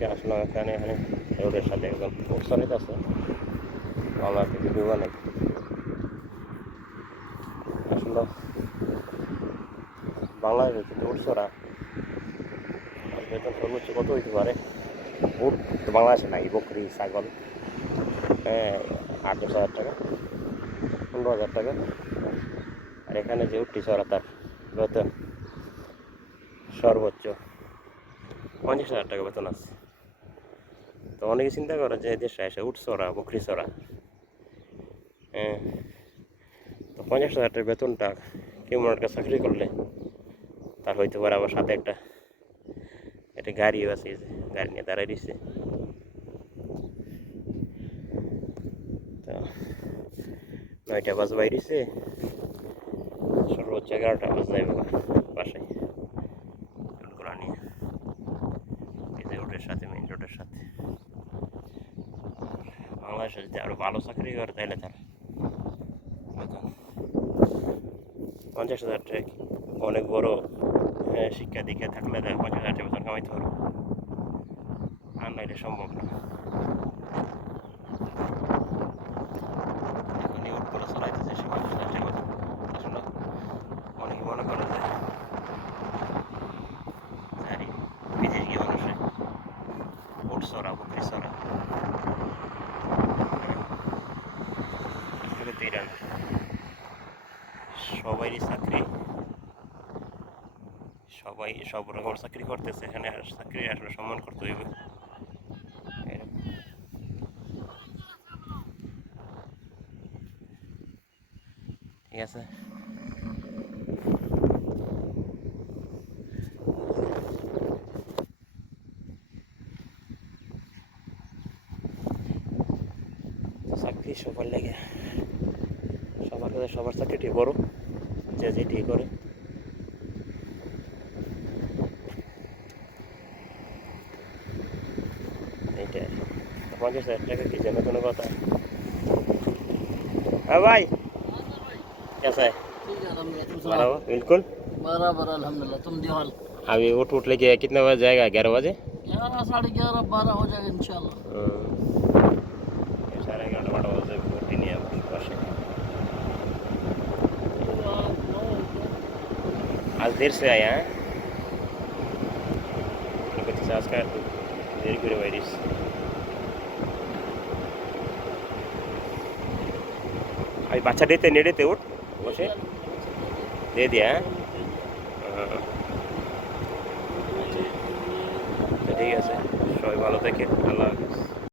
আজকে আসলাম এখানে এখানে রোডের সাথে একদম উৎসাহিত আছে বাংলাতে ভিডিও বানাই আসলে বাংলাদেশে কিন্তু উৎসরা বেতন সর্বোচ্চ কত হইতে পারে? উট বাংলাদেশে নাই, বকরি, ছাগল হ্যাঁ আট দশ হাজার টাকা, পনেরো হাজার টাকা। আর এখানে যে উঠটি চড়া তার বেতন সর্বোচ্চ পঞ্চাশ হাজার টাকা বেতন আছে। তো অনেকে চিন্তা করে যে দেশে এসে উঠ চড়া, বকরি চড়া। হ্যাঁ। তো পঞ্চাশ হাজার টাকার বেতনটা কেমন একটা চাকরি করলে তার হইতে পারে আবার সাথে একটা একটা গাড়িও আছে গাড়ি নিয়ে দাঁড়াই দিচ্ছে তো নয়টা বাজ বাইরেছে, সর্বোচ্চ এগারোটা বাজ যাইব বাসায়। নিয়ে রোডের সাথে মেইন রোডের সাথে। বাংলাদেশে যদি আরও ভালো চাকরি করে তাহলে তার পঞ্চাশ হাজার টাকা অনেক বড় হ্যাঁ, শিক্ষা দীক্ষা থাকলে তার পঞ্চাশ হাজার টাকা বেতন কামাইতে পারবে। আর নাইলে সম্ভব না। এই উটগুলো চালাইতেছে সে পঞ্চাশ হাজার টাকা বেতন আসলে অনেকে মনে করে যে জানি বিদেশ গিয়ে মানুষে উট চড়া বকরি চড়া আসলে তো এটা না। সবারই চাকরি। সবাই সব রকম চাকরি করতেছে, এখানে আর চাকরি আসলে সম্মান করতে হইবে। ঠিক আছে। চাকরি সবার লাগে। সবার কাছে সবার চাকরিটি বড় যে যেটি করে এইটাই পঞ্চাশ হাজার টাকা কি যেন কোনো কথা হ্যাঁ भाई कैसा है ठीक है अलहमदिल्ला बराबर बिल्कुल बराबर अल्हम्दुलिल्लाह तुम जो हाल अभी उठ उठ लेके कितने बजे जाएगा ग्यारह बजे ग्यारह साढ़े ग्यारह बारह हो जाएगा इंशाल्लाह आज देर से आया है पच्चीस आज का देर করে বাইরিস আমি বাচ্চা ডেতে নেড়েতে উঠ বসে দিয়ে দিয়া হ্যাঁ হ্যাঁ। আচ্ছা, ঠিক আছে সবাই ভালো থাকে আল্লাহ হাফিজ